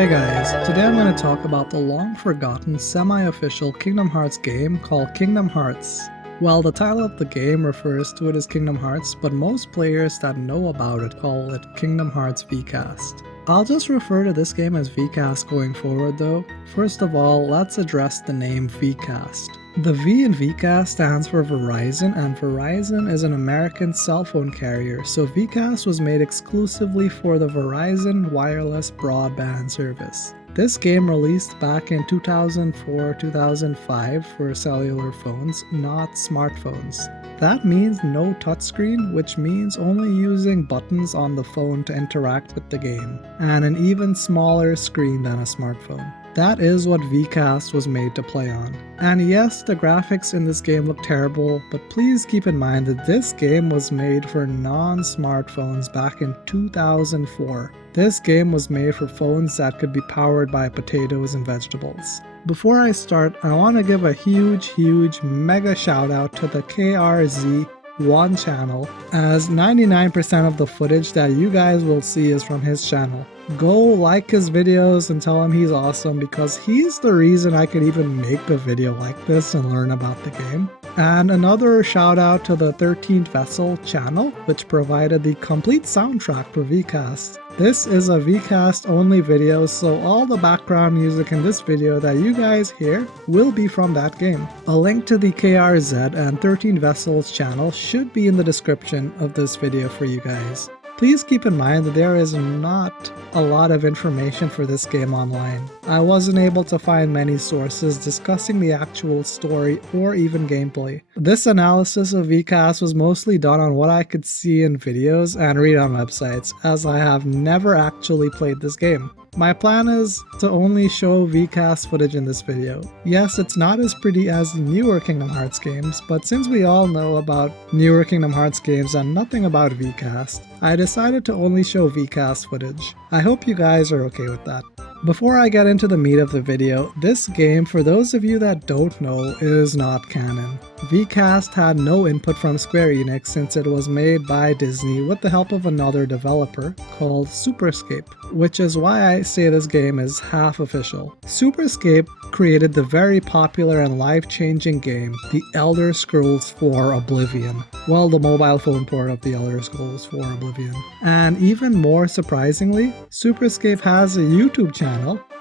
Hey guys, today I'm going to talk about the long-forgotten semi-official Kingdom Hearts game called Kingdom Hearts. Well, the title of the game refers to it as Kingdom Hearts, but most players that know about it call it Kingdom Hearts VCast. I'll just refer to this game as VCast going forward though. First of all, let's address the name VCast. The V in VCast stands for Verizon, and Verizon is an American cell phone carrier, so VCast was made exclusively for the Verizon wireless broadband service. This game released back in 2004-2005 for cellular phones, not smartphones. That means no touchscreen, which means only using buttons on the phone to interact with the game, and an even smaller screen than a smartphone. That is what VCast was made to play on. And yes, the graphics in this game look terrible, but please keep in mind that this game was made for non-smartphones back in 2004. This game was made for phones that could be powered by potatoes and vegetables. Before I start, I want to give a huge mega shout out to the KRZ1 channel, as 99% of the footage that you guys will see is from his channel. Go like his videos and tell him he's awesome, because he's the reason I could even make a video like this and learn about the game. And another shout out to the 13th Vessel channel, which provided the complete soundtrack for VCast. This is a VCast only video, so all the background music in this video that you guys hear will be from that game. A link to the KRZ and 13 Vessels channel should be in the description of this video for you guys. Please keep in mind that there is not a lot of information for this game online. I wasn't able to find many sources discussing the actual story or even gameplay. This analysis of VCast was mostly done on what I could see in videos and read on websites, as I have never actually played this game. My plan is to only show VCast footage in this video. Yes, it's not as pretty as the newer Kingdom Hearts games, but since we all know about newer Kingdom Hearts games and nothing about VCast, I decided to only show VCast footage. I hope you guys are okay with that. Before I get into the meat of the video, this game, for those of you that don't know, is not canon. VCast had no input from Square Enix since it was made by Disney with the help of another developer called Superscape, which is why I say this game is half official. Superscape created the very popular and life-changing game, The Elder Scrolls IV Oblivion. Well, the mobile phone port of The Elder Scrolls IV Oblivion. And even more surprisingly, Superscape has a YouTube channel,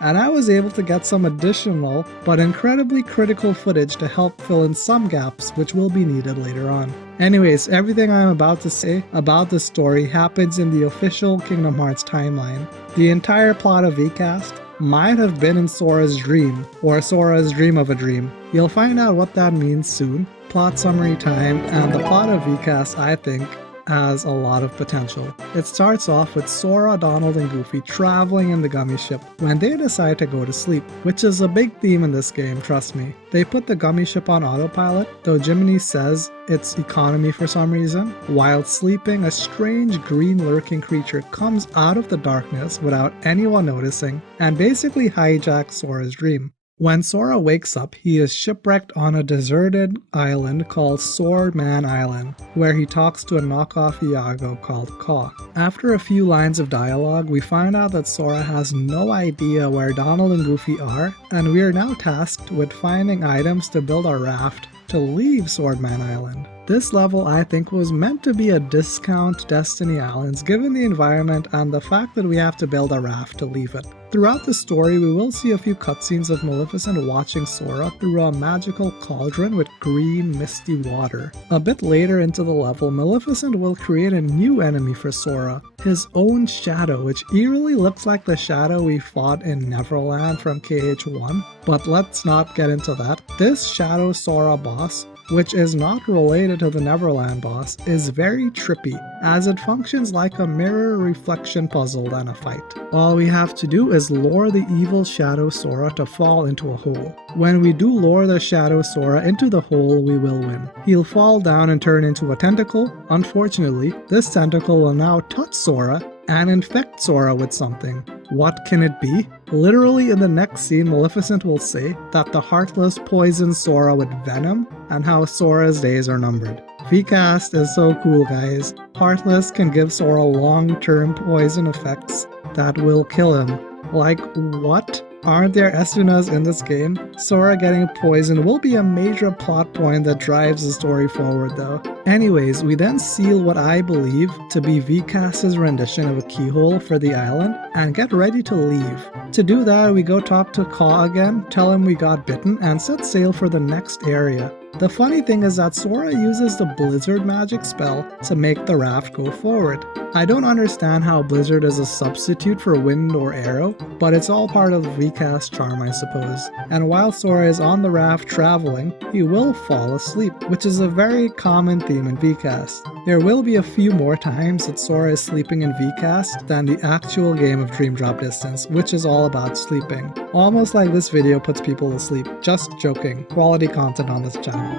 and I was able to get some additional but incredibly critical footage to help fill in some gaps which will be needed later on. Anyways, everything I'm about to say about the story happens in the official Kingdom Hearts timeline. The entire plot of VCast might have been in Sora's dream, or Sora's dream of a dream. You'll find out what that means soon. Plot summary time, and the plot of VCast, I think, has a lot of potential. It starts off with Sora, Donald, and Goofy traveling in the gummy ship when they decide to go to sleep, which is a big theme in this game, trust me. They put the gummy ship on autopilot, though Jiminy says it's economy for some reason. While sleeping, a strange green lurking creature comes out of the darkness without anyone noticing and basically hijacks Sora's dream. When Sora wakes up, he is shipwrecked on a deserted island called Swordman Island, where he talks to a knockoff Iago called Kaw. After a few lines of dialogue, we find out that Sora has no idea where Donald and Goofy are, and we are now tasked with finding items to build a raft to leave Swordman Island. This level, I think, was meant to be a discount Destiny Islands given the environment and the fact that we have to build a raft to leave it. Throughout the story, we will see a few cutscenes of Maleficent watching Sora through a magical cauldron with green, misty water. A bit later into the level, Maleficent will create a new enemy for Sora, his own shadow, which eerily looks like the shadow we fought in Neverland from KH1, but let's not get into that. This Shadow Sora boss, which is not related to the Neverland boss, is very trippy, as it functions like a mirror reflection puzzle than a fight. All we have to do is lure the evil Shadow Sora to fall into a hole. When we do lure the Shadow Sora into the hole, we will win. He'll fall down and turn into a tentacle. Unfortunately, this tentacle will now touch Sora and infect Sora with something. What can it be? Literally in the next scene, Maleficent will say that the Heartless poisons Sora with venom and how Sora's days are numbered. VCast is so cool, guys. Heartless can give Sora long-term poison effects that will kill him. Like, what? Aren't there Esunas in this game? Sora getting poisoned will be a major plot point that drives the story forward though. Anyways, we then seal what I believe to be VCast's rendition of a keyhole for the island and get ready to leave. To do that, we go talk to Kaw again, tell him we got bitten, and set sail for the next area. The funny thing is that Sora uses the Blizzard magic spell to make the raft go forward. I don't understand how Blizzard is a substitute for Wind or Arrow, but it's all part of VCast's charm, I suppose. And while Sora is on the raft traveling, he will fall asleep, which is a very common theme in VCast. There will be a few more times that Sora is sleeping in VCast than the actual game of Dream Drop Distance, which is all about sleeping. Almost like this video puts people to sleep. Just joking. Quality content on this channel.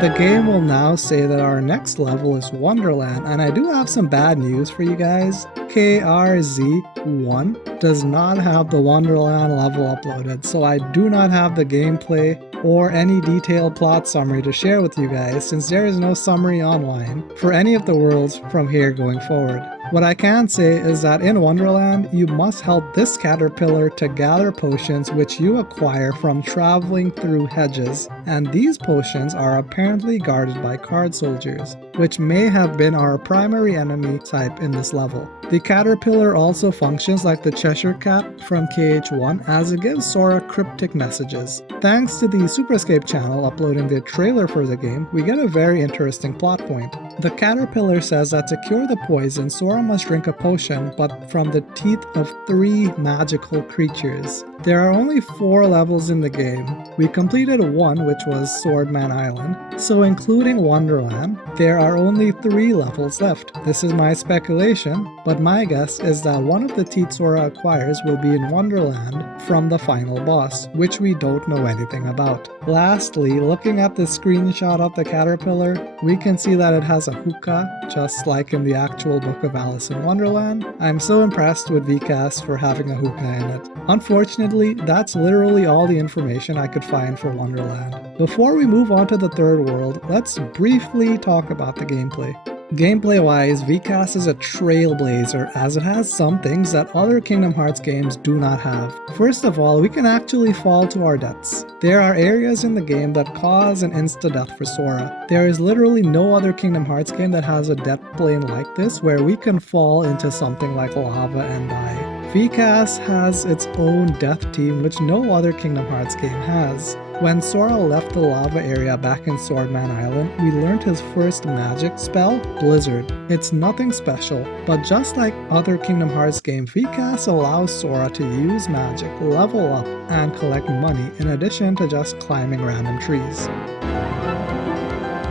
The game will now say that our next level is Wonderland, and I do have some bad news for you guys. KRZ1 does not have the Wonderland level uploaded, so I do not have the gameplay or any detailed plot summary to share with you guys since there is no summary online for any of the worlds from here going forward. What I can say is that in Wonderland, you must help this caterpillar to gather potions which you acquire from traveling through hedges, and these potions are apparently guarded by card soldiers, which may have been our primary enemy type in this level. The caterpillar also functions like the Cheshire Cat from KH1 as it gives Sora cryptic messages. Thanks to the Superscape channel uploading the trailer for the game, we get a very interesting plot point. The caterpillar says that to cure the poison, Sora must drink a potion, but from the teeth of 3 magical creatures. There are only 4 levels in the game. We completed 1, which was Swordman Island, so including Wonderland, there are only 3 levels left. This is my speculation, but my guess is that one of the teeth Sora acquires will be in Wonderland from the final boss, which we don't know anything about. Lastly, looking at the screenshot of the caterpillar, we can see that it has a hookah, just like in the actual Book of Alice in Wonderland. I'm so impressed with VCast for having a hookah in it. Unfortunately, that's literally all the information I could find for Wonderland. Before we move on to the third world, let's briefly talk about the gameplay. Gameplay-wise, VCast is a trailblazer as it has some things that other Kingdom Hearts games do not have. First of all, we can actually fall to our deaths. There are areas in the game that cause an insta-death for Sora. There is literally no other Kingdom Hearts game that has a death plane like this where we can fall into something like lava and die. VCast has its own death team which no other Kingdom Hearts game has. When Sora left the lava area back in Swordman Island, we learned his first magic spell, Blizzard. It's nothing special, but just like other Kingdom Hearts games, VCast allows Sora to use magic, level up, and collect money in addition to just climbing random trees.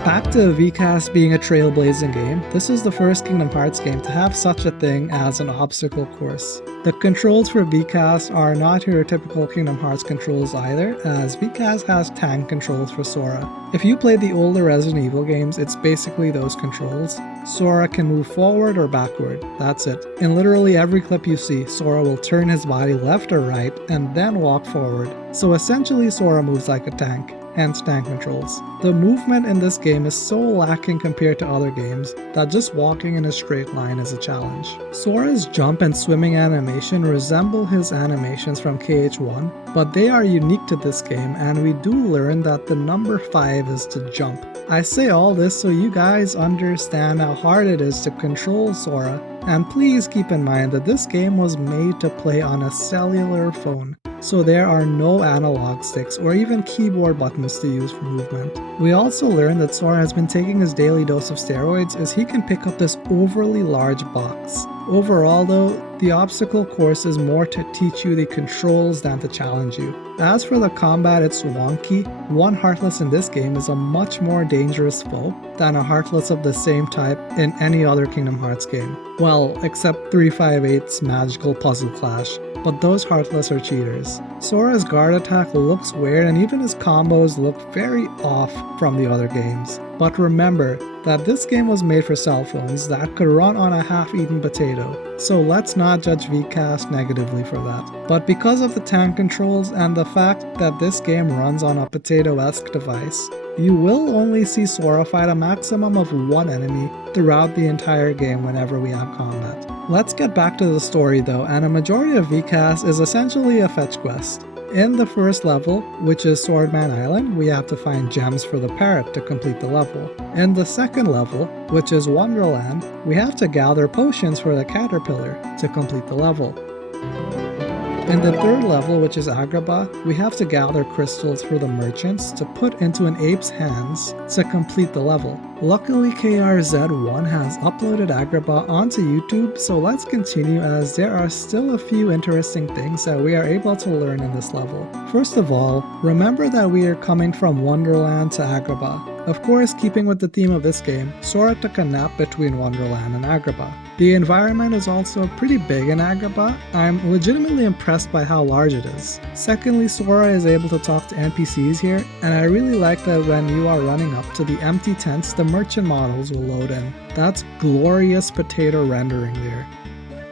Back to VCast being a trailblazing game, this is the first Kingdom Hearts game to have such a thing as an obstacle course. The controls for VCast are not your typical Kingdom Hearts controls either, as VCast has tank controls for Sora. If you play the older Resident Evil games, it's basically those controls. Sora can move forward or backward, that's it. In literally every clip you see, Sora will turn his body left or right and then walk forward. So essentially Sora moves like a tank. Hence tank controls. The movement in this game is so lacking compared to other games that just walking in a straight line is a challenge. Sora's jump and swimming animation resemble his animations from KH1, but they are unique to this game and we do learn that the number 5 is to jump. I say all this so you guys understand how hard it is to control Sora, and please keep in mind that this game was made to play on a cellular phone, so there are no analog sticks or even keyboard buttons to use for movement. We also learned that Sora has been taking his daily dose of steroids as he can pick up this overly large box. Overall though, the obstacle course is more to teach you the controls than to challenge you. As for the combat, it's wonky. One Heartless in this game is a much more dangerous foe than a Heartless of the same type in any other Kingdom Hearts game. Well, except 358's Magical Puzzle Clash, but those Heartless are cheaters. Sora's guard attack looks weird and even his combos look very off from the other games. But remember that this game was made for cell phones that could run on a half-eaten potato, so let's not judge VCast negatively for that. But because of the tank controls and the fact that this game runs on a potato-esque device, you will only see Sora fight a maximum of 1 enemy throughout the entire game whenever we have combat. Let's get back to the story though, and a majority of VCAS is essentially a fetch quest. In the first level, which is Swordman Island, we have to find gems for the parrot to complete the level. In the second level, which is Wonderland, we have to gather potions for the caterpillar to complete the level. In the third level, which is Agrabah, we have to gather crystals for the merchants to put into an ape's hands to complete the level. Luckily, KRZ1 has uploaded Agrabah onto YouTube, so let's continue as there are still a few interesting things that we are able to learn in this level. First of all, remember that we are coming from Wonderland to Agrabah. Of course, keeping with the theme of this game, Sora took a nap between Wonderland and Agrabah. The environment is also pretty big in Agrabah. I'm legitimately impressed by how large it is. Secondly, Sora is able to talk to NPCs here, and I really like that when you are running up to the empty tents, the merchant models will load in. That's glorious potato rendering there.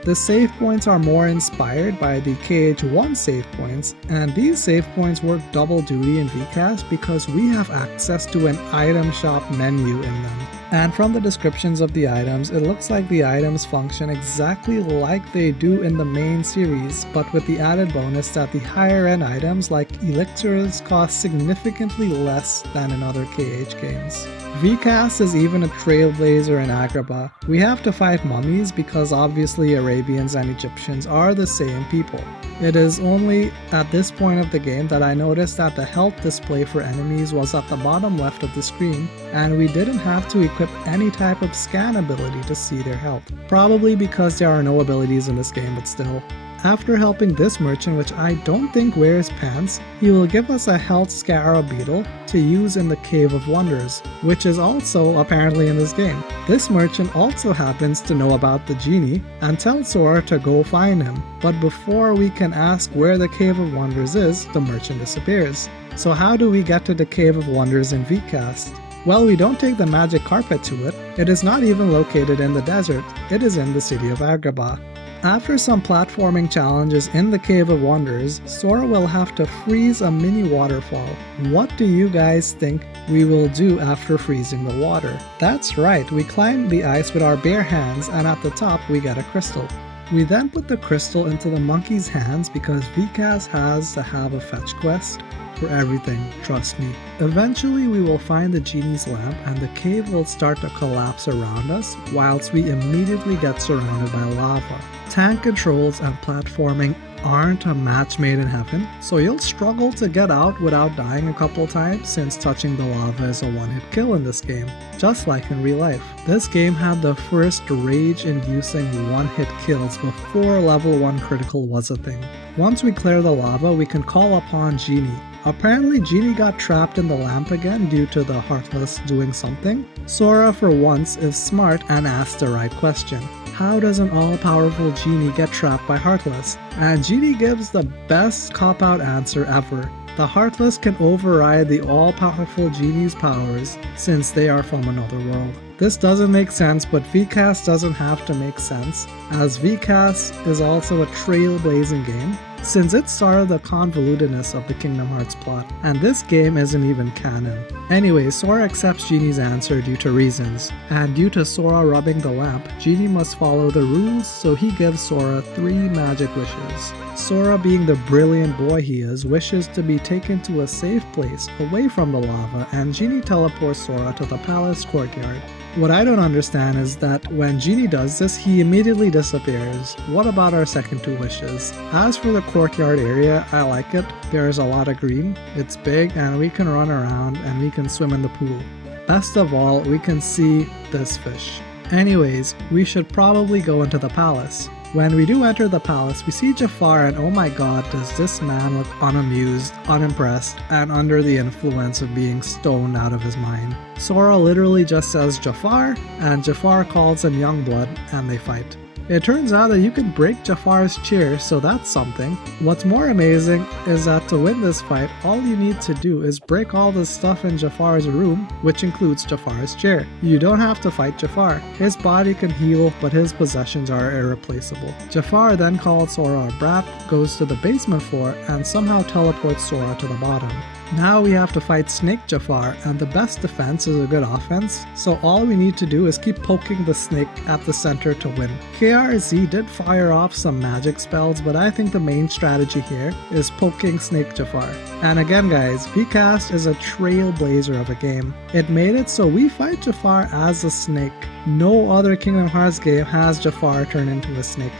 The save points are more inspired by the KH1 save points, and these save points work double duty in VCAS because we have access to an item shop menu in them. And from the descriptions of the items, it looks like the items function exactly like they do in the main series, but with the added bonus that the higher end items like elixirs cost significantly less than in other KH games. VCAS is even a trailblazer in Agrabah. We have to fight mummies because obviously Arabians and Egyptians are the same people. It is only at this point of the game that I noticed that the health display for enemies was at the bottom left of the screen, and we didn't have to equip any type of scan ability to see their health. Probably because there are no abilities in this game, but still. After helping this merchant, which I don't think wears pants, he will give us a health scarab beetle to use in the Cave of Wonders, which is also apparently in this game. This merchant also happens to know about the genie and tells Sora to go find him, but before we can ask where the Cave of Wonders is, the merchant disappears. So how do we get to the Cave of Wonders in VCast? Well, we don't take the magic carpet to it. It is not even located in the desert, it is in the city of Agrabah. After some platforming challenges in the Cave of Wonders, Sora will have to freeze a mini waterfall. What do you guys think we will do after freezing the water? That's right, we climb the ice with our bare hands, and at the top we get a crystal. We then put the crystal into the monkey's hands because VCAS has to have a fetch quest for everything, trust me. Eventually we will find the genie's lamp and the cave will start to collapse around us whilst we immediately get surrounded by lava. Tank controls and platforming aren't a match made in heaven, so you'll struggle to get out without dying a couple times since touching the lava is a one-hit kill in this game, just like in real life. This game had the first rage-inducing one-hit kills before level 1 critical was a thing. Once we clear the lava, we can call upon Genie. Apparently Genie got trapped in the lamp again due to the Heartless doing something. Sora for once is smart and asks the right question. How does an all-powerful Genie get trapped by Heartless? And Genie gives the best cop-out answer ever. The Heartless can override the all-powerful Genie's powers since they are from another world. This doesn't make sense, but VCAS doesn't have to make sense, as VCAS is also a trailblazing game, since it started the convolutedness of the Kingdom Hearts plot, and this game isn't even canon. Anyway, Sora accepts Genie's answer due to reasons, and due to Sora rubbing the lamp, Genie must follow the rules, so he gives Sora 3 magic wishes. Sora, being the brilliant boy he is, wishes to be taken to a safe place away from the lava, and Genie teleports Sora to the palace courtyard. What I don't understand is that when Genie does this, he immediately disappears. What about our second 2 wishes? As for the courtyard area, I like it. There is a lot of green, it's big, and we can run around and we can swim in the pool. Best of all, we can see this fish. Anyways, we should probably go into the palace. When we do enter the palace, we see Jafar, and oh my god, does this man look unamused, unimpressed, and under the influence of being stoned out of his mind. Sora literally just says Jafar, and Jafar calls him Youngblood, and they fight. It turns out that you can break Jafar's chair, so that's something. What's more amazing is that to win this fight, all you need to do is break all the stuff in Jafar's room, which includes Jafar's chair. You don't have to fight Jafar. His body can heal, but his possessions are irreplaceable. Jafar then calls Sora a brat, goes to the basement floor, and somehow teleports Sora to the bottom. Now we have to fight Snake Jafar, and the best defense is a good offense, so all we need to do is keep poking the snake at the center to win. KRZ did fire off some magic spells, but I think the main strategy here is poking Snake Jafar. And again guys, VCast is a trailblazer of a game. It made it so we fight Jafar as a snake. No other Kingdom Hearts game has Jafar turn into a snake.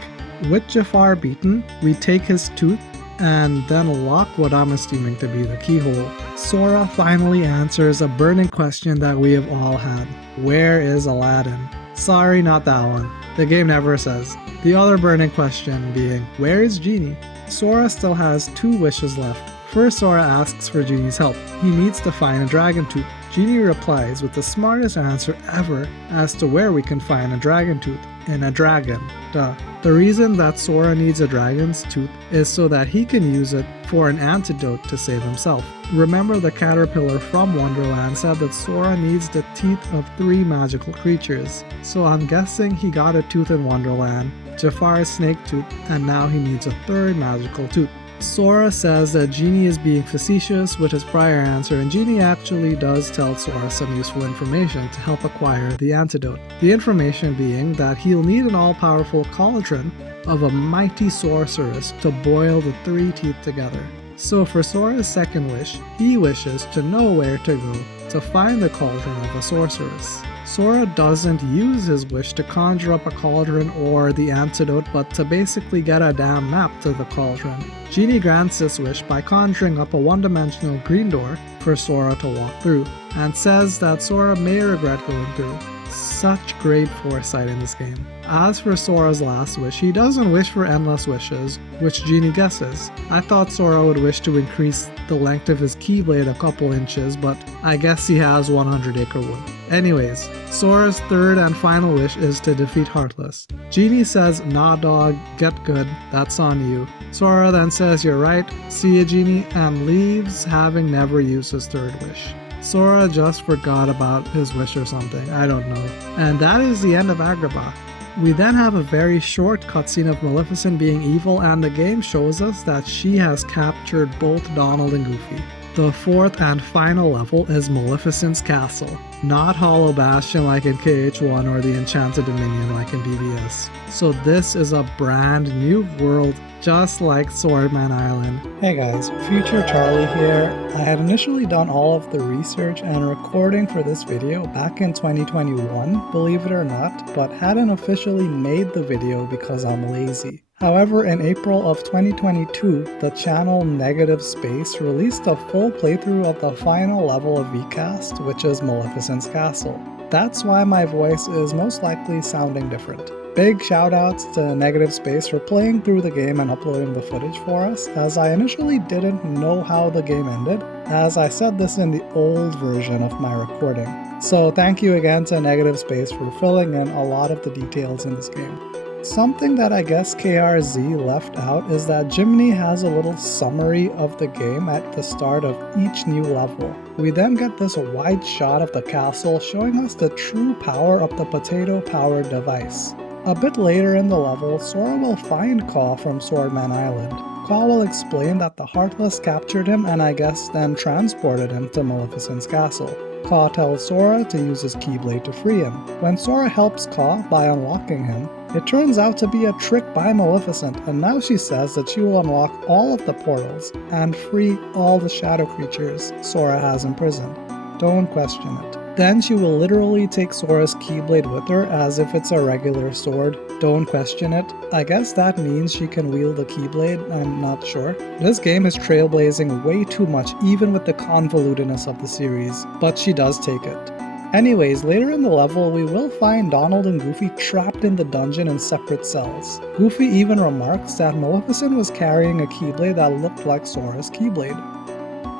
With Jafar beaten, we take his tooth and then lock what I'm assuming to be the keyhole. Sora finally answers a burning question that we have all had. Where is Aladdin? Sorry, not that one. The game never says. The other burning question being, where is Genie? Sora still has 2 wishes left. First, Sora asks for Genie's help. He needs to find a dragon tooth. Genie replies with the smartest answer ever as to where we can find a dragon tooth. In a dragon. Duh. The reason that Sora needs a dragon's tooth is so that he can use it for an antidote to save himself. Remember, the caterpillar from Wonderland said that Sora needs the teeth of 3 magical creatures. So I'm guessing he got a tooth in Wonderland, Jafar's snake tooth, and now he needs a 3rd magical tooth. Sora says that Genie is being facetious with his prior answer, and Genie actually does tell Sora some useful information to help acquire the antidote. The information being that he'll need an all-powerful cauldron of a mighty sorceress to boil the 3 teeth together. So for Sora's second wish, he wishes to know where to go to find the cauldron of a sorceress. Sora doesn't use his wish to conjure up a cauldron or the antidote, but to basically get a damn map to the cauldron. Genie grants this wish by conjuring up a one-dimensional green door for Sora to walk through, and says that Sora may regret going through. Such great foresight in this game. As for Sora's last wish, he doesn't wish for endless wishes, which Genie guesses. I thought Sora would wish to increase the length of his Keyblade a couple inches, but I guess he has 100 acre wood. Anyways, Sora's 3rd and final wish is to defeat Heartless. Genie says, nah dog, get good, that's on you. Sora then says, you're right, see ya Genie, and leaves, having never used his 3rd wish. Sora just forgot about his wish or something, I don't know. And that is the end of Agrabah. We then have a very short cutscene of Maleficent being evil, and the game shows us that she has captured both Donald and Goofy. The 4th and final level is Maleficent's castle, not Hollow Bastion like in KH1 or the Enchanted Dominion like in BBS. So this is a brand new world, just like Swordman Island. Hey guys, Future Charlie here. I had initially done all of the research and recording for this video back in 2021, believe it or not, but hadn't officially made the video because I'm lazy. However, in April of 2022, the channel Negative Space released a full playthrough of the final level of VCast, which is Maleficent's Castle. That's why my voice is most likely sounding different. Big shoutouts to Negative Space for playing through the game and uploading the footage for us, as I initially didn't know how the game ended, as I said this in the old version of my recording. So thank you again to Negative Space for filling in a lot of the details in this game. Something that I guess KRZ left out is that Jiminy has a little summary of the game at the start of each new level. We then get this wide shot of the castle showing us the true power of the potato-powered device. A bit later in the level, Sora will find Kaw from Swordman Island. Kaw will explain that the Heartless captured him and I guess then transported him to Maleficent's castle. Kaw tells Sora to use his Keyblade to free him. When Sora helps Kaw by unlocking him, it turns out to be a trick by Maleficent, and now she says that she will unlock all of the portals and free all the shadow creatures Sora has imprisoned. Don't question it. Then she will literally take Sora's Keyblade with her as if it's a regular sword. Don't question it. I guess that means she can wield the Keyblade, I'm not sure. This game is trailblazing way too much even with the convolutedness of the series, but she does take it. Anyways, later in the level, we will find Donald and Goofy trapped in the dungeon in separate cells. Goofy even remarks that Maleficent was carrying a Keyblade that looked like Sora's Keyblade.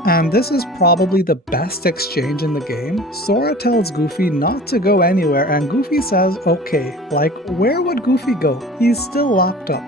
And this is probably the best exchange in the game. Sora tells Goofy not to go anywhere and Goofy says okay, like where would Goofy go? He's still locked up.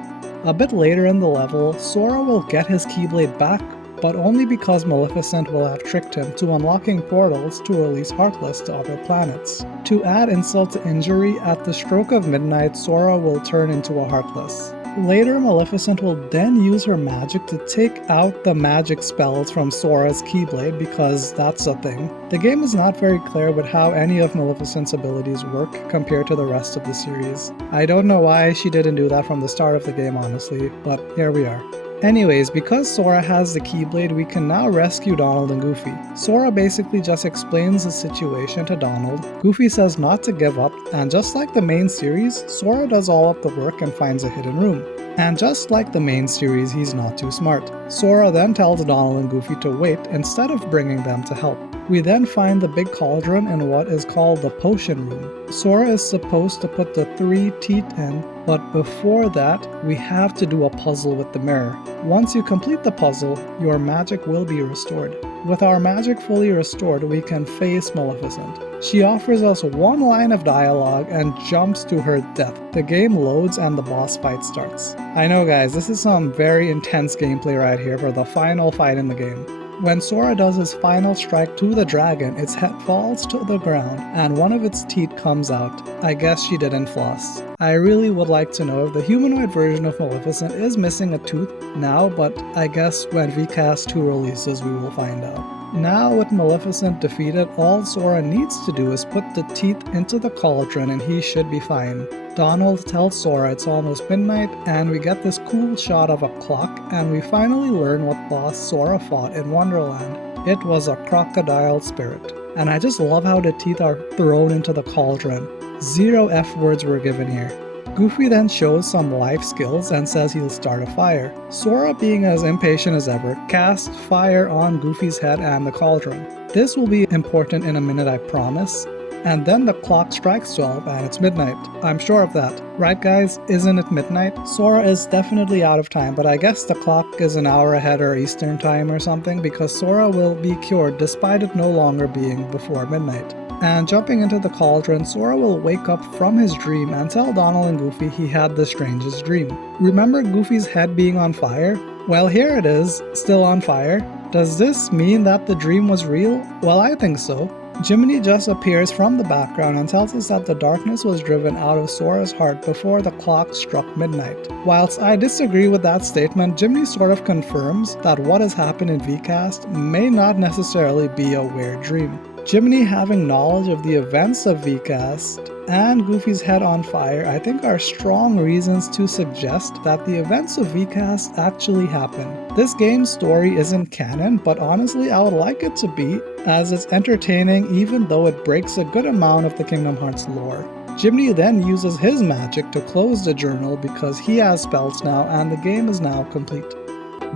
A bit later in the level, Sora will get his Keyblade back, but only because Maleficent will have tricked him to unlocking portals to release Heartless to other planets. To add insult to injury, at the stroke of midnight, Sora will turn into a Heartless. Later, Maleficent will then use her magic to take out the magic spells from Sora's Keyblade because that's a thing. The game is not very clear with how any of Maleficent's abilities work compared to the rest of the series. I don't know why she didn't do that from the start of the game honestly, but here we are. Anyways, because Sora has the Keyblade, we can now rescue Donald and Goofy. Sora basically just explains the situation to Donald. Goofy says not to give up, and just like the main series, Sora does all of the work and finds a hidden room. And just like the main series, he's not too smart. Sora then tells Donald and Goofy to wait instead of bringing them to help. We then find the big cauldron in what is called the potion room. Sora is supposed to put the 3 teeth in, but before that, we have to do a puzzle with the mirror. Once you complete the puzzle, your magic will be restored. With our magic fully restored, we can face Maleficent. She offers us one line of dialogue and jumps to her death. The game loads and the boss fight starts. I know guys, this is some very intense gameplay right here for the final fight in the game. When Sora does his final strike to the dragon, its head falls to the ground and one of its teeth comes out. I guess she didn't floss. I really would like to know if the humanoid version of Maleficent is missing a tooth now, but I guess when VCast 2 releases we will find out. Now with Maleficent defeated, all Sora needs to do is put the teeth into the cauldron and he should be fine. Donald tells Sora it's almost midnight and we get this cool shot of a clock and we finally learn what boss Sora fought in Wonderland. It was a crocodile spirit. And I just love how the teeth are thrown into the cauldron. 0 F words were given here. Goofy then shows some life skills and says he'll start a fire. Sora, being as impatient as ever, casts fire on Goofy's head and the cauldron. This will be important in a minute, I promise. And then the clock strikes 12 and it's midnight. I'm sure of that. Right guys, isn't it midnight? Sora is definitely out of time, but I guess the clock is an hour ahead or Eastern time or something because Sora will be cured despite it no longer being before midnight. And jumping into the cauldron, Sora will wake up from his dream and tell Donald and Goofy he had the strangest dream. Remember Goofy's head being on fire? Well, here it is, still on fire. Does this mean that the dream was real? Well, I think so. Jiminy just appears from the background and tells us that the darkness was driven out of Sora's heart before the clock struck midnight. Whilst I disagree with that statement, Jiminy sort of confirms that what has happened in VCast may not necessarily be a weird dream. Jiminy having knowledge of the events of VCast and Goofy's head on fire I think are strong reasons to suggest that the events of VCast actually happened. This game's story isn't canon, but honestly I would like it to be, as it's entertaining even though it breaks a good amount of the Kingdom Hearts lore. Jiminy then uses his magic to close the journal because he has spells now and the game is now complete.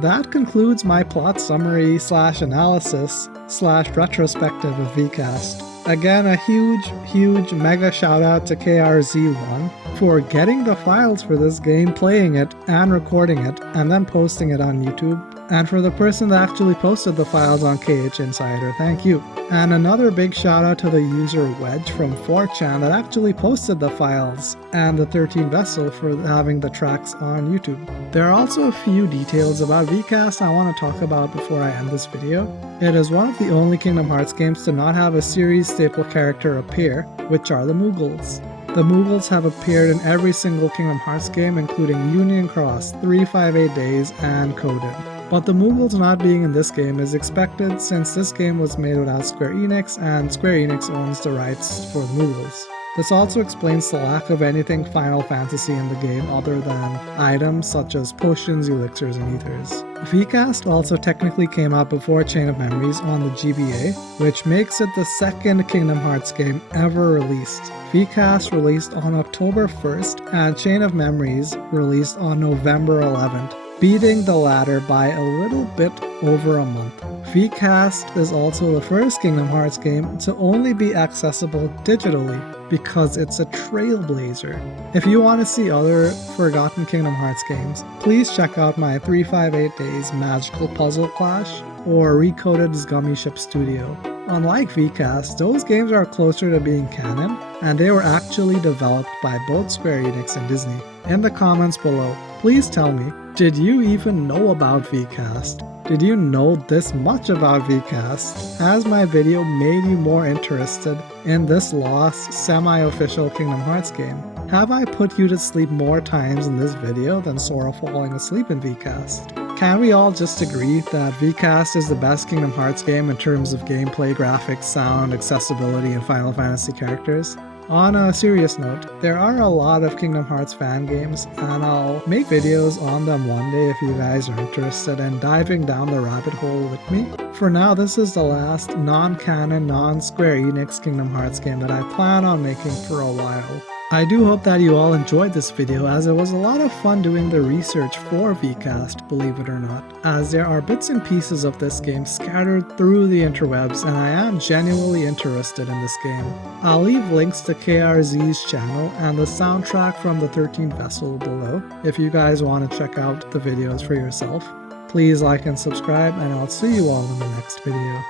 That concludes my plot summary / analysis / retrospective of VCast. Again, a huge mega shout out to KRZ1 for getting the files for this game, playing it and recording it, and then posting it on YouTube. And for the person that actually posted the files on KH Insider, thank you. And another big shout out to the user Wedge from 4chan that actually posted the files and the 13 Vessel for having the tracks on YouTube. There are also a few details about VCast I want to talk about before I end this video. It is one of the only Kingdom Hearts games to not have a series staple character appear, which are the Moogles. The Moogles have appeared in every single Kingdom Hearts game including Union Cross, 358 Days, and Coden. But the Moogles not being in this game is expected since this game was made without Square Enix and Square Enix owns the rights for the Moogles. This also explains the lack of anything Final Fantasy in the game other than items such as potions, elixirs, and ethers. VCast also technically came out before Chain of Memories on the GBA, which makes it the second Kingdom Hearts game ever released. VCast released on October 1st and Chain of Memories released on November 11th. Beating the latter by a little bit over a month. VCast is also the first Kingdom Hearts game to only be accessible digitally because it's a trailblazer. If you want to see other forgotten Kingdom Hearts games, please check out my 358 Days Magical Puzzle Clash or Recoded's Gummy Ship Studio. Unlike VCast, those games are closer to being canon, and they were actually developed by both Square Enix and Disney. In the comments below, please tell me, did you even know about VCast? Did you know this much about VCast? Has my video made you more interested in this lost, semi-official Kingdom Hearts game? Have I put you to sleep more times in this video than Sora falling asleep in VCast? Can we all just agree that VCast is the best Kingdom Hearts game in terms of gameplay, graphics, sound, accessibility, and Final Fantasy characters? On a serious note, there are a lot of Kingdom Hearts fan games, and I'll make videos on them one day if you guys are interested in diving down the rabbit hole with me. For now, this is the last non-canon, non-Square Enix Kingdom Hearts game that I plan on making for a while. I do hope that you all enjoyed this video, as it was a lot of fun doing the research for VCast, believe it or not, as there are bits and pieces of this game scattered through the interwebs, and I am genuinely interested in this game. I'll leave links to KRZ's channel and the soundtrack from the 13th Vessel below if you guys want to check out the videos for yourself. Please like and subscribe, and I'll see you all in the next video.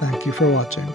Thank you for watching.